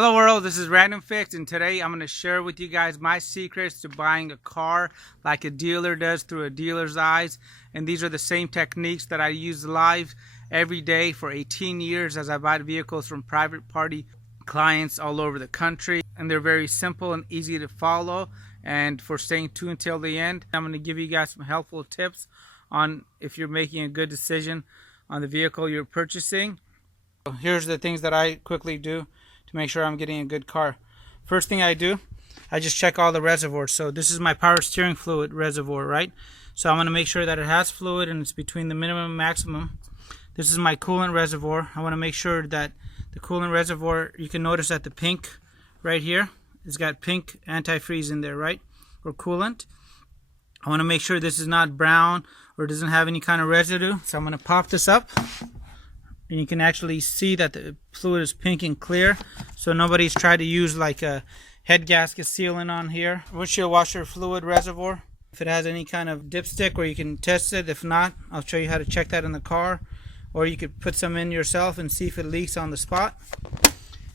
Hello world, this is Random Fix, and today I'm going to share with you guys my secrets to buying a car like a dealer does through a dealer's eyes. And these are the same techniques that I use live every day for 18 years as I buy vehicles from private party clients all over the country. And they're very simple and easy to follow, and for staying tuned until the end, I'm going to give you guys some helpful tips on if you're making a good decision on the vehicle you're purchasing. Here's the things that I quickly do to make sure I'm getting a good car. First thing I do, I just check all the reservoirs. So this is my power steering fluid reservoir, right? So I'm going to make sure that it has fluid and it's between the minimum and maximum. This is my coolant reservoir. I want to make sure that the coolant reservoir, you can notice that the pink right here, it's got pink antifreeze in there, right? Or coolant. I want to make sure this is not brown or doesn't have any kind of residue. So I'm going to pop this up. And you can actually see that the fluid is pink and clear, so nobody's tried to use like a head gasket sealant on here. Windshield washer fluid reservoir, if it has any kind of dipstick where you can test it. If not, I'll show you how to check that in the car, or you could put some in yourself and see if it leaks on the spot.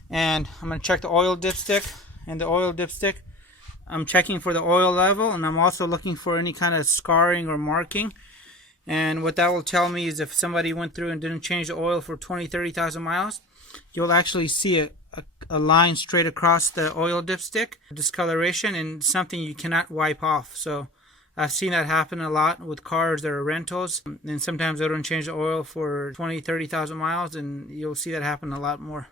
And I'm going to check the oil dipstick, and the oil dipstick, I'm checking for the oil level, and I'm also looking for any kind of scarring or marking. And what that will tell me is if somebody went through and didn't change the oil for 20-30,000 miles, you'll actually see a line straight across the oil dipstick, discoloration, and something you cannot wipe off. So I've seen that happen a lot with cars that are rentals, and sometimes they don't change the oil for 20-30,000 miles, and you'll see that happen a lot more.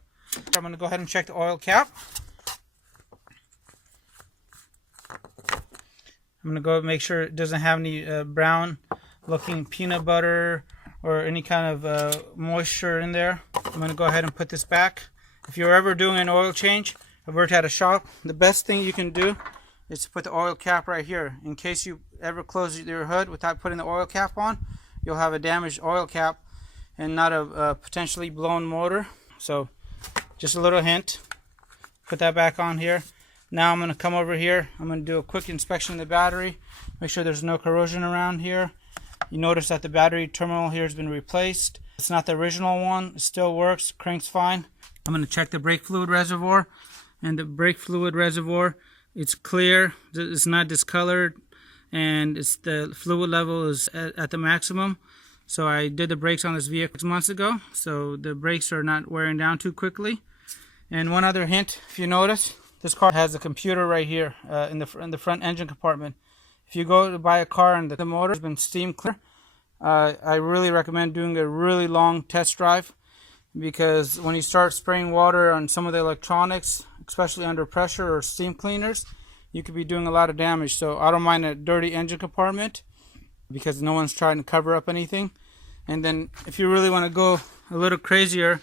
I'm going to go ahead and check the oil cap. I'm going to go make sure it doesn't have any brown looking peanut butter or any kind of moisture in there. I'm going to go ahead and put this back. If you're ever doing an oil change, I've worked at a shop, the best thing you can do is to put the oil cap right here. In case you ever close your hood without putting the oil cap on, you'll have a damaged oil cap and not a potentially blown motor. So just a little hint, put that back on here. Now I'm going to come over here, I'm going to do a quick inspection of the battery, make sure there's no corrosion around here. You notice that the battery terminal here has been replaced. It's not the original one. It still works. Crank's fine. I'm going to check the brake fluid reservoir. And the brake fluid reservoir, it's clear. It's not discolored. And the fluid level is at the maximum. So I did the brakes on this vehicle 6 months ago. So the brakes are not wearing down too quickly. And one other hint, if you notice, this car has a computer right here in the front engine compartment. If you go to buy a car and the motor has been steam clear, I really recommend doing a really long test drive, because when you start spraying water on some of the electronics, especially under pressure or steam cleaners, you could be doing a lot of damage. So I don't mind a dirty engine compartment because no one's trying to cover up anything. And then if you really want to go a little crazier,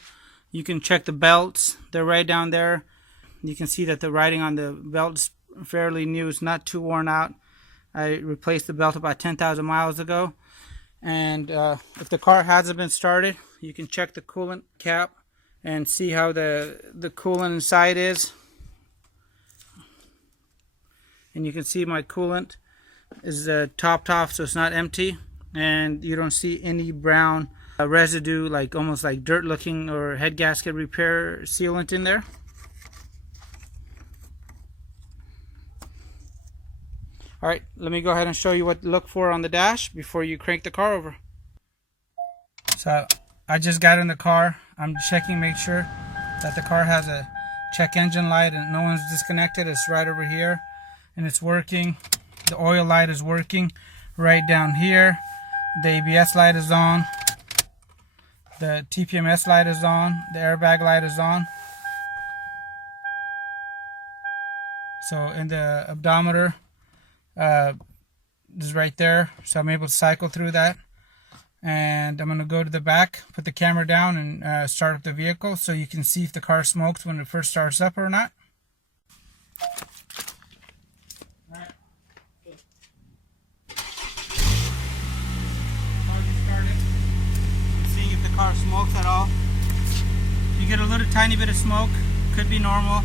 you can check the belts. They're right down there. You can see that the writing on the belt is fairly new. It's not too worn out. I replaced the belt about 10,000 miles ago. And if the car hasn't been started, you can check the coolant cap and see how the coolant inside is. And you can see my coolant is topped off, so it's not empty. And you don't see any brown residue, like almost like dirt looking or head gasket repair sealant in there. Alright, let me go ahead and show you what to look for on the dash before you crank the car over. So I just got in the car. I'm checking, make sure that the car has a check engine light and no one's disconnected. It's right over here and it's working. The oil light is working right down here. The ABS light is on. The TPMS light is on. The airbag light is on. So in the odometer, is right there, so I'm able to cycle through that. And I'm going to go to the back, put the camera down, and start up the vehicle so you can see if the car smokes when it first starts up or not. Alright. Car just started. Seeing if the car smokes at all. You get a little tiny bit of smoke, could be normal.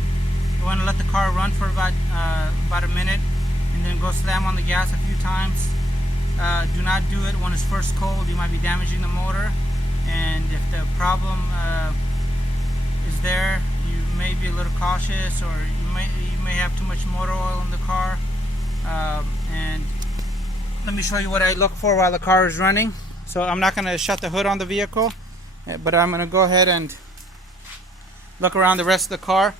You want to let the car run for about a minute, and then go slam on the gas a few times. Do not do it when it's first cold. You might be damaging the motor, and if the problem is there, you may may be a little cautious, or you may have too much motor oil in the car. And let me show you what I look for while the car is running. So I'm not going to shut the hood on the vehicle, but I'm going to go ahead and look around the rest of the car.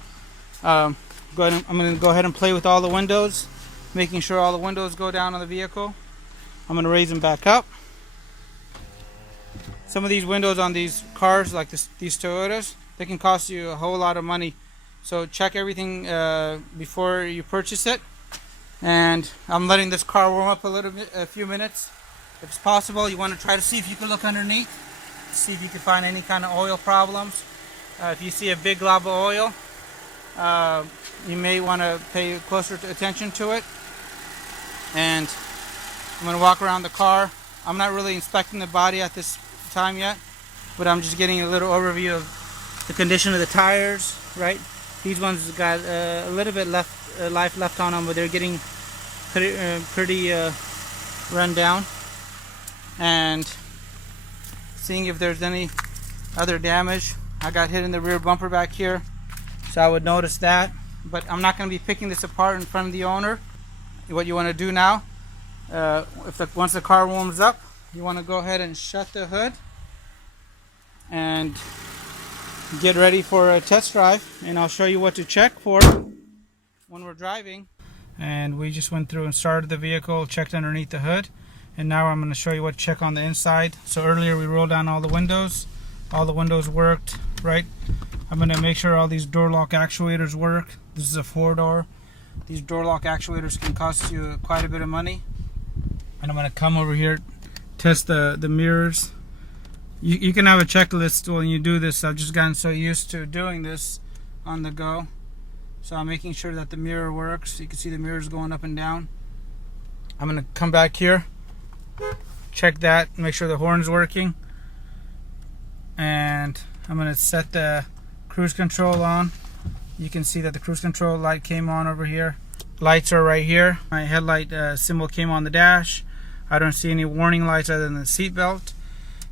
I'm going to go ahead and play with all the windows, making sure all the windows go down on the vehicle. I'm going to raise them back up. Some of these windows on these cars, like these Toyotas, they can cost you a whole lot of money. So check everything before you purchase it. And I'm letting this car warm up a few minutes. If it's possible, you want to try to see if you can look underneath, see if you can find any kind of oil problems. If you see a big glob of oil, you may want to pay closer attention to it. And I'm going to walk around the car. I'm not really inspecting the body at this time yet, but I'm just getting a little overview of the condition of the tires. Right, these ones got a little bit life left on them, but they're getting pretty run down. And seeing if there's any other damage. I got hit in the rear bumper back here, so I would notice that. But I'm not going to be picking this apart in front of the owner. What you want to do now, once the car warms up, you want to go ahead and shut the hood and get ready for a test drive. And I'll show you what to check for when we're driving. And we just went through and started the vehicle, checked underneath the hood, and now I'm going to show you what to check on the inside. So earlier we rolled down all the windows worked, right? I'm going to make sure all these door lock actuators work. This is a 4-door. These door lock actuators can cost you quite a bit of money. And I'm going to come over here, test the mirrors. You can have a checklist when you do this. I've just gotten so used to doing this on the go. So I'm making sure that the mirror works. You can see the mirrors going up and down. I'm going to come back here, check that, make sure the horn's working. And I'm going to set the cruise control on. You can see that the cruise control light came on over here. Lights are right here. My headlight symbol came on the dash. I don't see any warning lights other than the seat belt,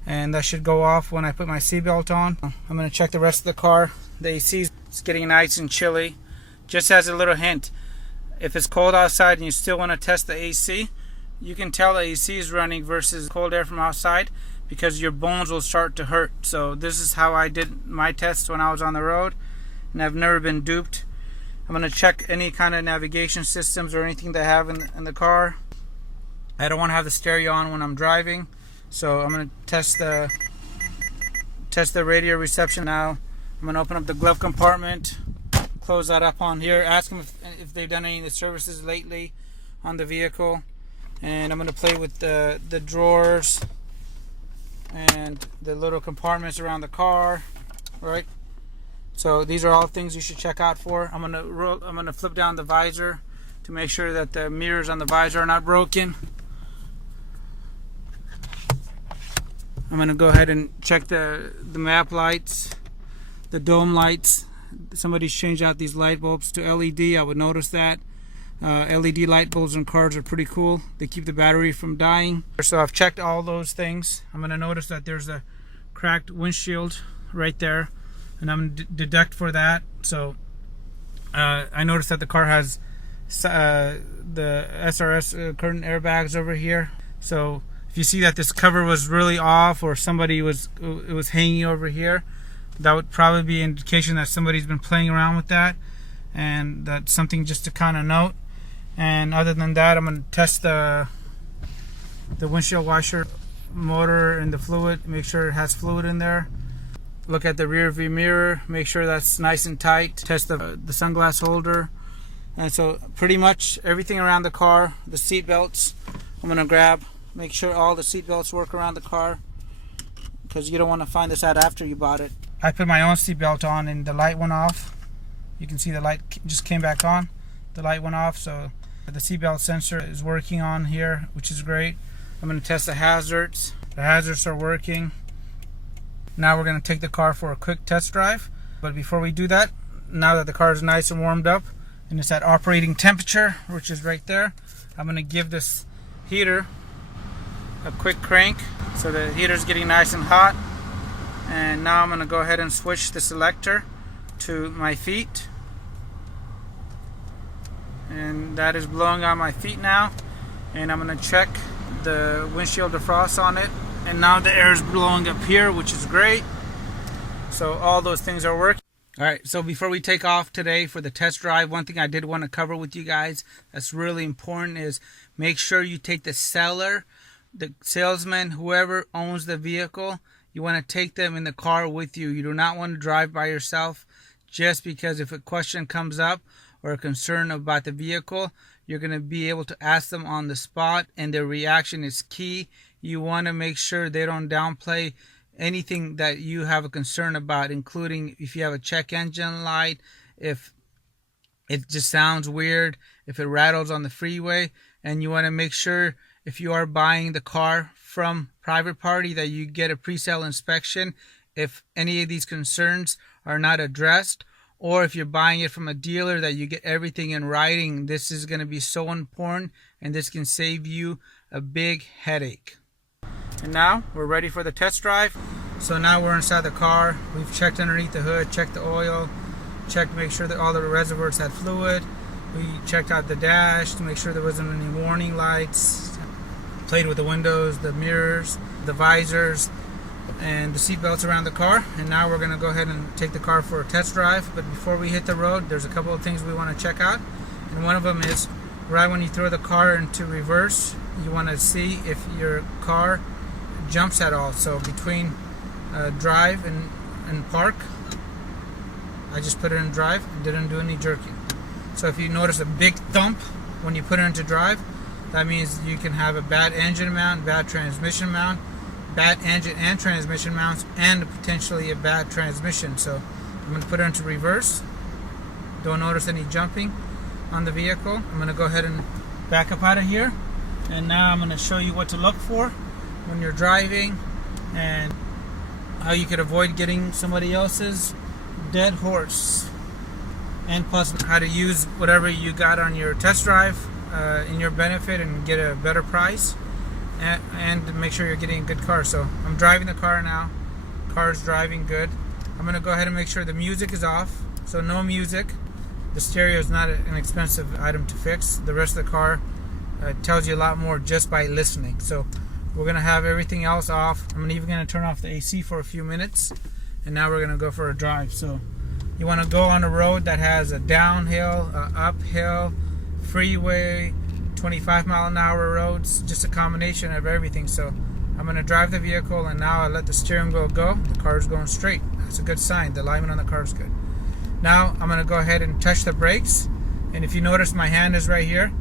and that should go off when I put my seat belt on. I'm going to check the rest of the car. The AC is getting nice and chilly. Just as a little hint, if it's cold outside and you still want to test the AC, you can tell the AC is running versus cold air from outside, because your bones will start to hurt. So this is how I did my test when I was on the road, and I've never been duped. I'm going to check any kind of navigation systems or anything they have in the car. I don't want to have the stereo on when I'm driving, so I'm going to test the radio reception now. I'm going to open up the glove compartment, close that up on here, ask them if they've done any of the services lately on the vehicle, and I'm going to play with the drawers and the little compartments around the car, right? So these are all things you should check out for. I'm gonna flip down the visor to make sure that the mirrors on the visor are not broken. I'm gonna go ahead and check the map lights, the dome lights. Somebody's changed out these light bulbs to LED. I would notice that. LED light bulbs in cars are pretty cool. They keep the battery from dying. So I've checked all those things. I'm gonna notice that there's a cracked windshield right there, and I'm gonna deduct for that. So I noticed that the car has the SRS curtain airbags over here. So if you see that this cover was really off, or it was hanging over here, that would probably be an indication that somebody's been playing around with that, and that's something just to kind of note. And other than that, I'm going to test the windshield washer motor and the fluid, make sure it has fluid in there. Look at the rear view mirror, make sure that's nice and tight. Test the sunglass holder. And so pretty much everything around the car. The seat belts I'm going to grab, make sure all the seat belts work around the car, because you don't want to find this out after you bought it. I put my own seat belt on and the light went off. You can see the light just came back on. The light went off, so the seatbelt sensor is working on here, which is great. I'm going to test the hazards. The hazards are working. Now we're going to take the car for a quick test drive. But before we do that, now that the car is nice and warmed up and it's at operating temperature, which is right there, I'm going to give this heater a quick crank. So the heater's getting nice and hot. And now I'm going to go ahead and switch the selector to my feet, and that is blowing on my feet now. And I'm going to check the windshield defrost on it, and now the air is blowing up here, which is great. So all those things are working. Alright, so before we take off today for the test drive, one thing I did want to cover with you guys that's really important is make sure you take the seller, the salesman, whoever owns the vehicle, you want to take them in the car with you. You do not want to drive by yourself, just because if a question comes up or a concern about the vehicle, you're going to be able to ask them on the spot, and their reaction is key. You want to make sure they don't downplay anything that you have a concern about, including if you have a check engine light, if it just sounds weird, if it rattles on the freeway. And you want to make sure, if you are buying the car from private party, that you get a pre-sale inspection if any of these concerns are not addressed, or if you're buying it from a dealer, that you get everything in writing. This is going to be so important, and this can save you a big headache. And now we're ready for the test drive. So now we're inside the car. We've checked underneath the hood, checked the oil, checked, make sure that all the reservoirs had fluid. We checked out the dash to make sure there wasn't any warning lights. Played with the windows, the mirrors, the visors, and the seat belts around the car. And now we're going to go ahead and take the car for a test drive. But before we hit the road, there's a couple of things we want to check out. And one of them is right when you throw the car into reverse, you want to see if your car jumps at all. So between drive and park, I just put it in drive and didn't do any jerking. So if you notice a big thump when you put it into drive, that means you can have a bad engine mount, bad transmission mount, bad engine and transmission mounts, and potentially a bad transmission. So I'm going to put it into reverse. Don't notice any jumping on the vehicle. I'm going to go ahead and back up out of here, and now I'm going to show you what to look for when you're driving, and how you could avoid getting somebody else's dead horse, and plus how to use whatever you got on your test drive in your benefit and get a better price, and make sure you're getting a good car. So I'm driving the car now. Car's driving good. I'm going to go ahead and make sure the music is off, so no music. The stereo is not an expensive item to fix. The rest of the car tells you a lot more just by listening. So we're going to have everything else off. I'm even going to turn off the AC for a few minutes, and now we're going to go for a drive. So you want to go on a road that has a downhill, uphill, freeway, 25-mile-an-hour roads, just a combination of everything. So I'm going to drive the vehicle, and now I let the steering wheel go. The car's going straight. That's a good sign. The alignment on the car is good. Now I'm going to go ahead and touch the brakes, and if you notice, my hand is right here.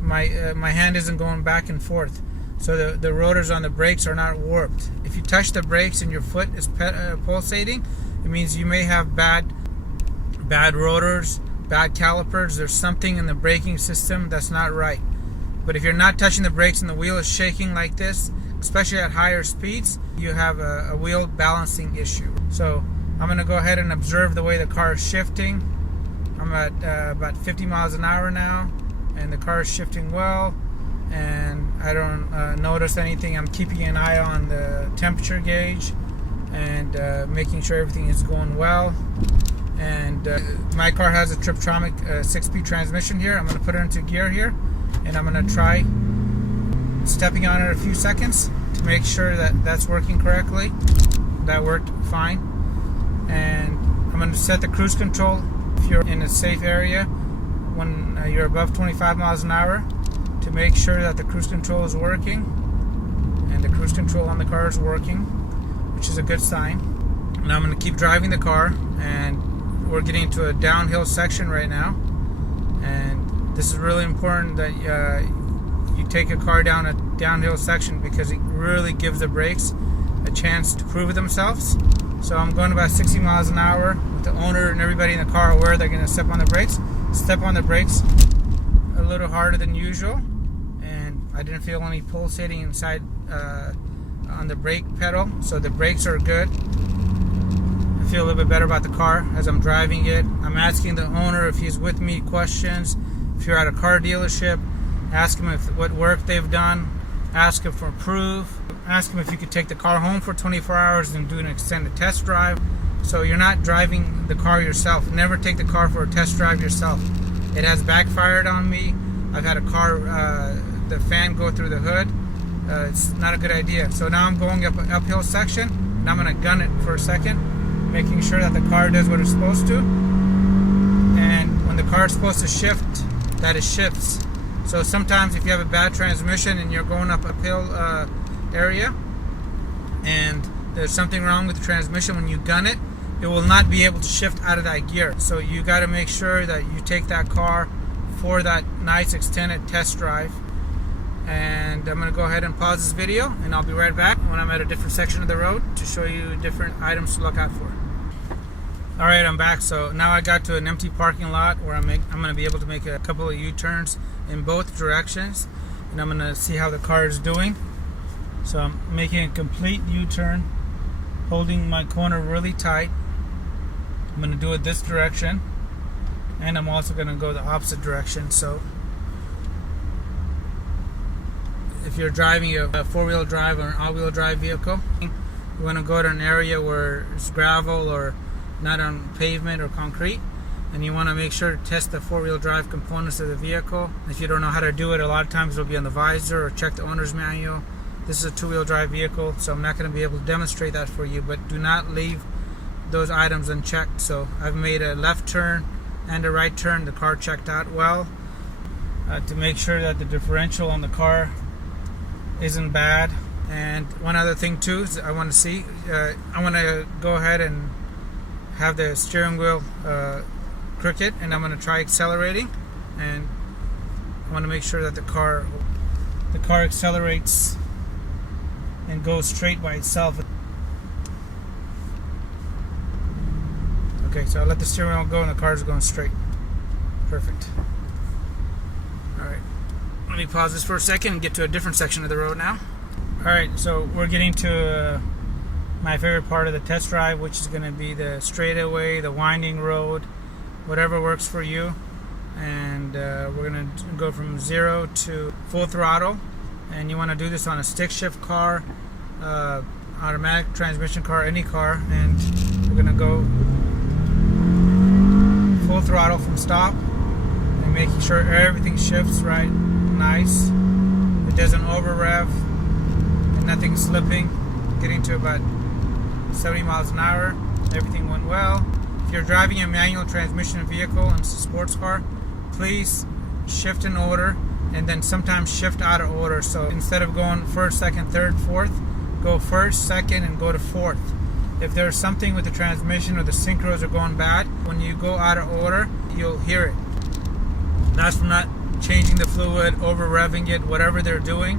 My hand isn't going back and forth. So the rotors on the brakes are not warped. If you touch the brakes and your foot is pulsating, it means you may have bad rotors, bad calipers. There's something in the braking system that's not right. But if you're not touching the brakes and the wheel is shaking like this, especially at higher speeds, you have a wheel balancing issue. So I'm going to go ahead and observe the way the car is shifting. I'm at about 50 miles an hour now, and the car is shifting well, and I don't notice anything. I'm keeping an eye on the temperature gauge and making sure everything is going well. And my car has a Triptronic 6-speed transmission here. I'm going to put it into gear here, and I'm going to try stepping on it a few seconds to make sure that that's working correctly. That worked fine. And I'm going to set the cruise control if you're in a safe area when you're above 25 miles an hour, to make sure that the cruise control is working, and the cruise control on the car is working, which is a good sign. Now I'm going to keep driving the car, and we're getting into a downhill section right now, and this is really important that you take a car down a downhill section, because it really gives the brakes a chance to prove themselves. So I'm going about 60 miles an hour with the owner and everybody in the car aware they're going to step on the brakes. Step on the brakes a little harder than usual, and I didn't feel any pulsating inside on the brake pedal, so the brakes are good. I feel a little bit better about the car as I'm driving it. I'm asking the owner if he's with me questions. If you're at a car dealership, ask him what work they've done. Ask him for proof. Ask him if you could take the car home for 24 hours and do an extended test drive. So you're not driving the car yourself. Never take the car for a test drive yourself. It has backfired on me. I've had a car, the fan go through the hood. It's not a good idea. So now I'm going up an uphill section, and I'm going to gun it for a second, making sure that the car does what it's supposed to. And when the car is supposed to shift, that it shifts. So sometimes if you have a bad transmission and you're going up uphill area, and there's something wrong with the transmission, when you gun it, it will not be able to shift out of that gear. So you got to make sure that you take that car for that nice extended test drive. And I'm going to go ahead and pause this video, and I'll be right back when I'm at a different section of the road to show you different items to look out for. Alright, I'm back. So now I got to an empty parking lot where I'm going to be able to make a couple of U-turns in both directions, and I'm going to see how the car is doing. So I'm making a complete U-turn, holding my corner really tight. I'm going to do it this direction, and I'm also going to go the opposite direction. So if you're driving a four-wheel drive or an all-wheel drive vehicle, you want to go to an area where it's gravel or not on pavement or concrete, and you want to make sure to test the four-wheel drive components of the vehicle. If you don't know how to do it, a lot of times it'll be on the visor, or check the owner's manual. This is a two-wheel drive vehicle, so I'm not going to be able to demonstrate that for you, but do not leave those items unchecked. So I've made a left turn and a right turn. The car checked out well, to make sure that the differential on the car isn't bad. And one other thing too is I want to see, I want to go ahead and have the steering wheel crooked, and I'm going to try accelerating, and I want to make sure that the car accelerates and goes straight by itself. Okay, so I let the steering wheel go and the car's going straight. Perfect. Alright, let me pause this for a second and get to a different section of the road now. Alright, so we're getting to my favorite part of the test drive, which is going to be the straightaway, the winding road, whatever works for you. And we're going to go from 0 to full throttle, and you want to do this on a stick shift car, automatic transmission car, any car, and we're going to go full throttle from stop, and making sure everything shifts right, nice, it doesn't over rev and nothing's slipping, getting to about 70 miles an hour. Everything went well. If you're driving a manual transmission vehicle and it's a sports car, please shift in order, and then sometimes shift out of order. So instead of going first, second, third, fourth, go first, second, and go to fourth. If there's something with the transmission or the synchros are going bad, when you go out of order, you'll hear it. That's from not changing the fluid, over revving it, whatever they're doing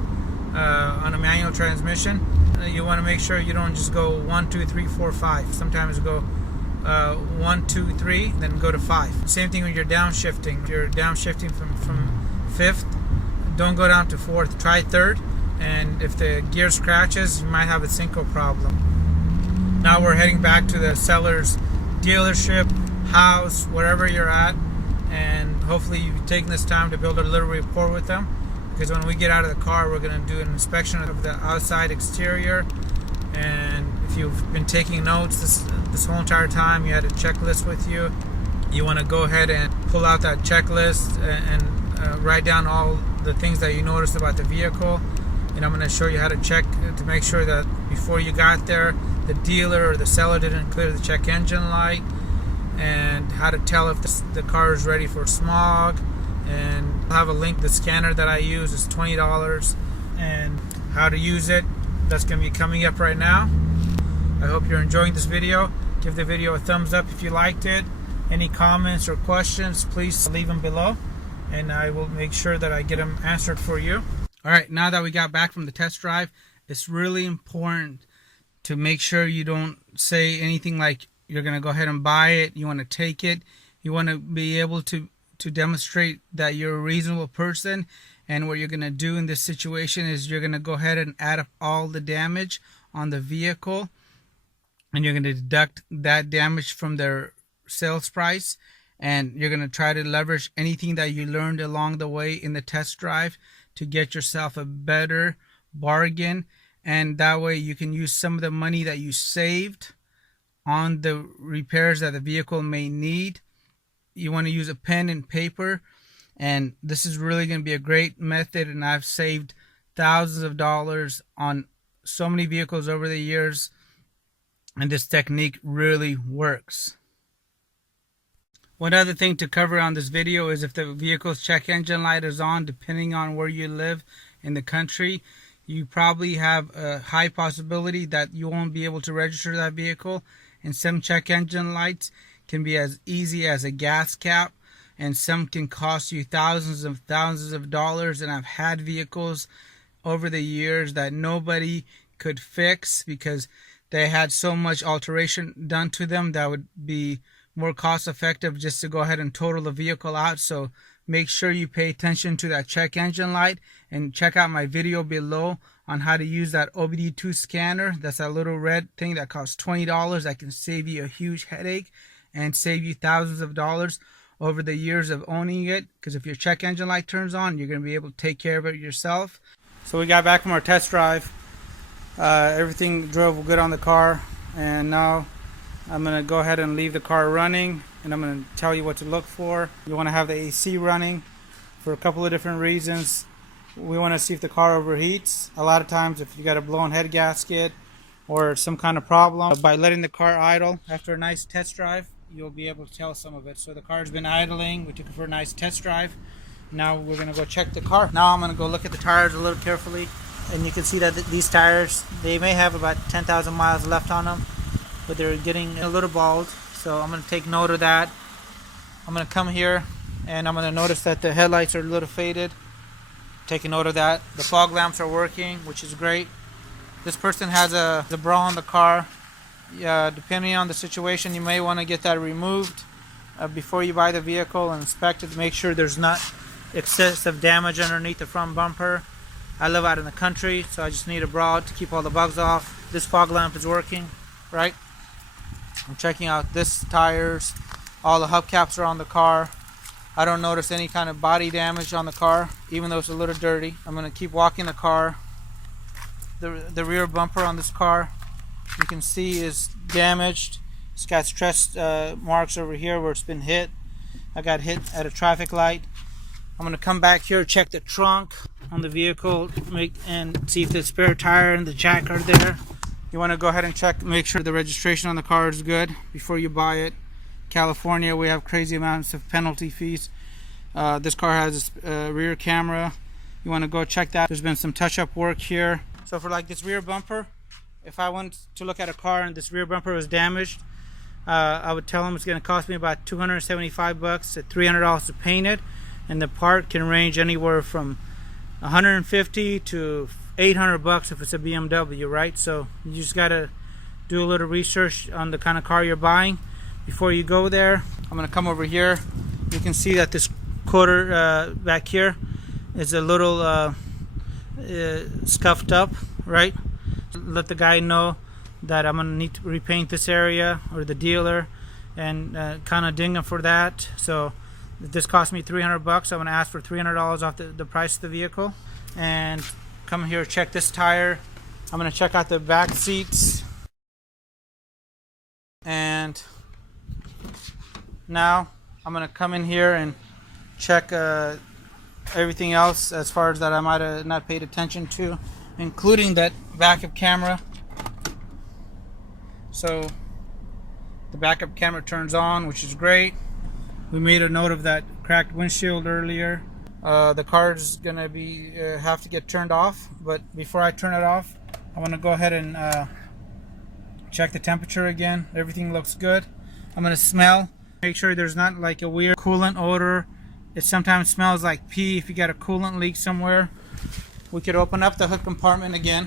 on a manual transmission. You want to make sure you don't just go 1, 2, 3, 4, 5. Sometimes go 1, 2, 3, then go to 5. Same thing when you're downshifting. If you're downshifting from 5th, don't go down to 4th. Try 3rd, and if the gear scratches, you might have a synchro problem. Now we're heading back to the seller's dealership, house, wherever you're at, and hopefully you've taken this time to build a little rapport with them, because when we get out of the car, we're going to do an inspection of the outside exterior. And if you've been taking notes this whole entire time, you had a checklist with you, you want to go ahead and pull out that checklist and write down all the things that you noticed about the vehicle. And I'm going to show you how to check to make sure that before you got there, the dealer or the seller didn't clear the check engine light, and how to tell if the car is ready for smog. And I'll have a link. The scanner that I use is $20, and how to use it, that's going to be coming up right now. I hope you're enjoying this video. Give the video a thumbs up if you liked it. Any comments or questions, please leave them below, and I will make sure that I get them answered for you. Alright, now that we got back from the test drive, it's really important to make sure you don't say anything like you're going to go ahead and buy it, you want to take it. You want to be able to demonstrate that you're a reasonable person, and what you're going to do in this situation is you're going to go ahead and add up all the damage on the vehicle, and you're going to deduct that damage from their sales price, and you're going to try to leverage anything that you learned along the way in the test drive to get yourself a better bargain. And that way you can use some of the money that you saved on the repairs that the vehicle may need. You want to use a pen and paper, and this is really going to be a great method, and I've saved thousands of dollars on so many vehicles over the years, and this technique really works. One other thing to cover on this video is if the vehicle's check engine light is on, depending on where you live in the country, you probably have a high possibility that you won't be able to register that vehicle. And some check engine lights can be as easy as a gas cap, and some can cost you thousands of dollars. And I've had vehicles over the years that nobody could fix because they had so much alteration done to them that would be more cost effective just to go ahead and total the vehicle out. So make sure you pay attention to that check engine light, and check out my video below on how to use that OBD2 scanner. That's that little red thing that costs $20 that can save you a huge headache and save you thousands of dollars over the years of owning it, because if your check engine light turns on, you're going to be able to take care of it yourself. So we got back from our test drive. Everything drove good on the car, and now I'm going to go ahead and leave the car running, and I'm going to tell you what to look for. You want to have the AC running for a couple of different reasons. We want to see if the car overheats. A lot of times if you got a blown head gasket or some kind of problem, by letting the car idle after a nice test drive, you'll be able to tell some of it. So the car's been idling. We took it for a nice test drive. Now we're going to go check the car. Now I'm going to go look at the tires a little carefully, and you can see that these tires, they may have about 10,000 miles left on them, but they're getting a little bald. So I'm going to take note of that. I'm going to come here and I'm going to notice that the headlights are a little faded. Taking note of that. The fog lamps are working, which is great. This person has a bra on the car. Depending on the situation, you may want to get that removed before you buy the vehicle and inspect it to make sure there's not excessive damage underneath the front bumper. I live out in the country, so I just need a bra to keep all the bugs off. This fog lamp is working, right? I'm checking out this tires. All the hubcaps are on the car. I don't notice any kind of body damage on the car, even though it's a little dirty. I'm going to keep walking the car. The rear bumper on this car, you can see, is damaged. It's got stress marks over here where it's been hit. I got hit at a traffic light. I'm going to come back here, check the trunk on the vehicle, and see if the spare tire and the jack are there. You want to go ahead and check, make sure the registration on the car is good before you buy it. California, we have crazy amounts of penalty fees. This car has a rear camera. You want to go check that. There's been some touch-up work here. So for like this rear bumper, if I went to look at a car and this rear bumper was damaged, I would tell them it's going to cost me about $275 to $300 to paint it, and the part can range anywhere from $150 to $800 if it's a BMW, right? So you just got to do a little research on the kind of car you're buying before you go there. I'm going to come over here. You can see that this quarter back here is a little scuffed up, right? Let the guy know that I'm going to need to repaint this area, or the dealer, and kind of ding him for that. So if this cost me $300, I'm going to ask for $300 off the price of the vehicle. And come here, check this tire. I'm going to check out the back seats. And now I'm going to come in here and check everything else as far as that I might have not paid attention to, including that backup camera. So the backup camera turns on, which is great. We made a note of that cracked windshield earlier. The car is gonna be have to get turned off, but before I turn it off, I want to go ahead and check the temperature again. Everything looks good. I'm gonna smell, make sure there's not like a weird coolant odor. It sometimes smells like pee if you got a coolant leak somewhere. We could open up the hood compartment again.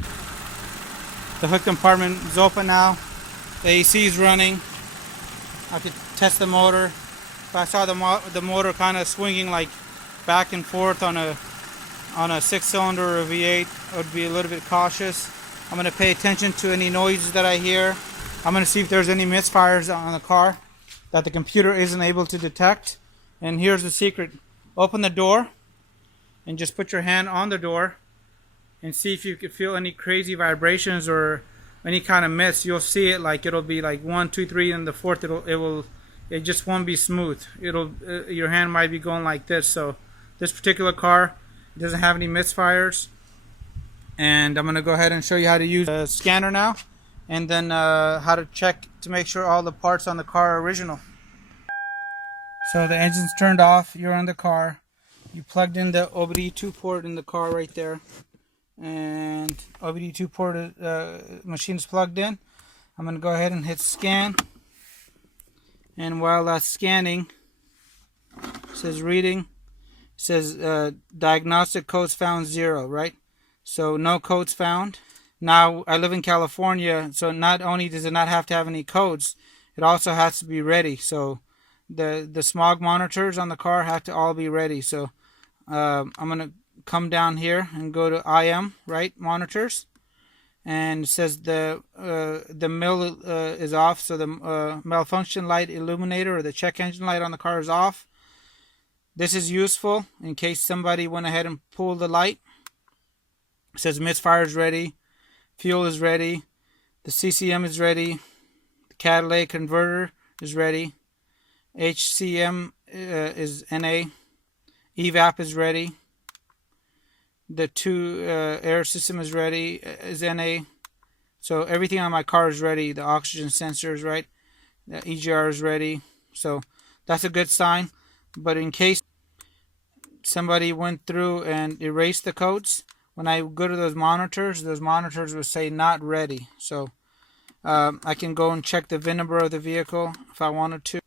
The hood compartment is open now. The AC is running. I could test the motor. If I saw the motor kind of swinging like back and forth on a 6-cylinder or a V8, I would be a little bit cautious. I'm going to pay attention to any noises that I hear. I'm going to see if there's any misfires on the car that the computer isn't able to detect. And here's the secret. Open the door and just put your hand on the door and see if you could feel any crazy vibrations or any kind of miss, you'll see it like it'll be like 1, 2, 3, and the fourth it just won't be smooth. Your hand might be going like this. So this particular car doesn't have any misfires, and I'm gonna go ahead and show you how to use a scanner now, and then how to check to make sure all the parts on the car are original. So the engine's turned off, you're on the car, you plugged in the OBD2 port in the car right there, and OBD2 port machine's plugged in. I'm going to go ahead and hit scan, and while that's scanning, it says reading, it says diagnostic codes found 0, right? So no codes found. Now I live in California, so not only does it not have to have any codes, it also has to be ready. So the smog monitors on the car have to all be ready. So I'm gonna come down here and go to IM, right, monitors, and it says the mill is off, so the malfunction light illuminator or the check engine light on the car is off. This is useful in case somebody went ahead and pulled the light. It says misfire is ready, fuel is ready, the CCM is ready, the catalytic converter is ready, HCM is NA, evap is ready, the air system is ready, is NA. So everything on my car is ready. The oxygen sensor is right, the EGR is ready. So that's a good sign. But in case somebody went through and erased the codes, when I go to those monitors will say not ready. So I can go and check the VIN number of the vehicle if I wanted to.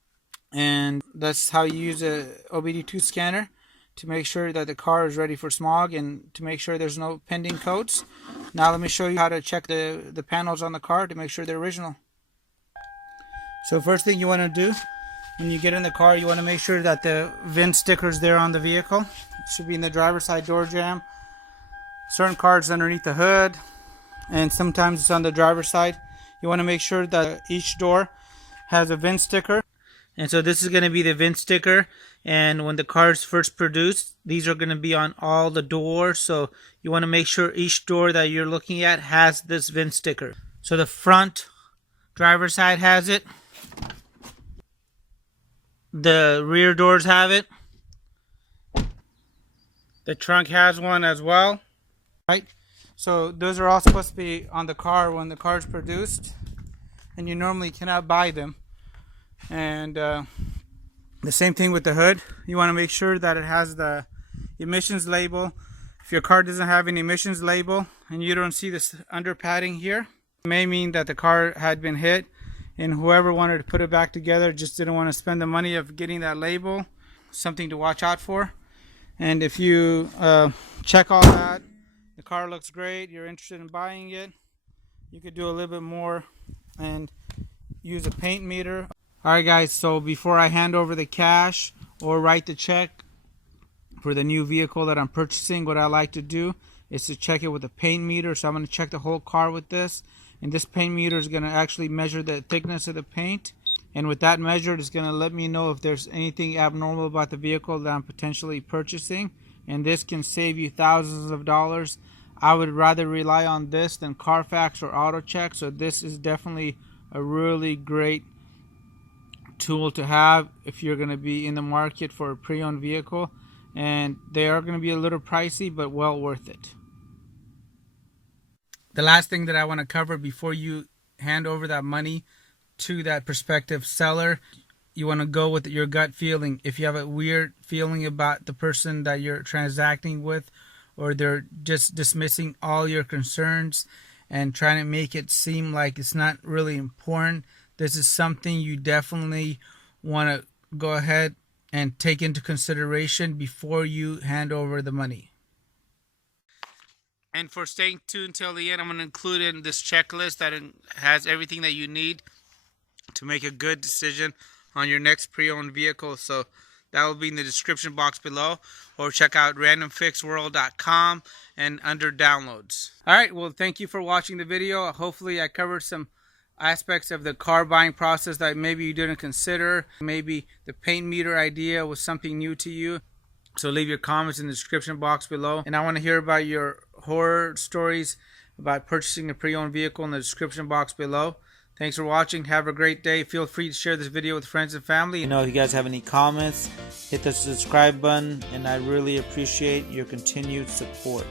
And that's how you use a OBD2 scanner to make sure that the car is ready for smog and to make sure there's no pending codes. Now let me show you how to check the panels on the car to make sure they're original. So first thing you want to do when you get in the car, you want to make sure that the VIN sticker is there on the vehicle. It should be in the driver's side door jamb. Certain cars underneath the hood, and sometimes it's on the driver's side. You want to make sure that each door has a VIN sticker. And so this is going to be the VIN sticker, and when the car is first produced, these are going to be on all the doors. So you want to make sure each door that you're looking at has this VIN sticker. So the front driver's side has it, the rear doors have it, the trunk has one as well, right? So those are all supposed to be on the car when the car is produced, and you normally cannot buy them. And the same thing with the hood. You want to make sure that it has the emissions label. If your car doesn't have an emissions label and you don't see this under padding here, it may mean that the car had been hit, and whoever wanted to put it back together just didn't want to spend the money of getting that label. Something to watch out for. And if you check all that, the car looks great, you're interested in buying it, you could do a little bit more and use a paint meter. Alright guys, so before I hand over the cash or write the check for the new vehicle that I'm purchasing, what I like to do is to check it with a paint meter. So I'm going to check the whole car with this, and this paint meter is going to actually measure the thickness of the paint, and with that measured, it's going to let me know if there's anything abnormal about the vehicle that I'm potentially purchasing, and this can save you thousands of dollars. I would rather rely on this than Carfax or AutoCheck, so this is definitely a really great tool to have if you're going to be in the market for a pre-owned vehicle, and they are going to be a little pricey but well worth it. The last thing that I want to cover before you hand over that money to that prospective seller, you want to go with your gut feeling. If you have a weird feeling about the person that you're transacting with, or they're just dismissing all your concerns and trying to make it seem like it's not really important, this is something you definitely want to go ahead and take into consideration before you hand over the money. And for staying tuned until the end, I'm going to include in this checklist that has everything that you need to make a good decision on your next pre-owned vehicle. So that will be in the description box below, or check out randomfixworld.com and under downloads. Alright, well, thank you for watching the video. Hopefully I covered some aspects of the car buying process that maybe you didn't consider. Maybe the paint meter idea was something new to you. So leave your comments in the description box below. And I want to hear about your horror stories about purchasing a pre-owned vehicle in the description box below. Thanks for watching. Have a great day. Feel free to share this video with friends and family. If you guys have any comments, hit the subscribe button, and I really appreciate your continued support.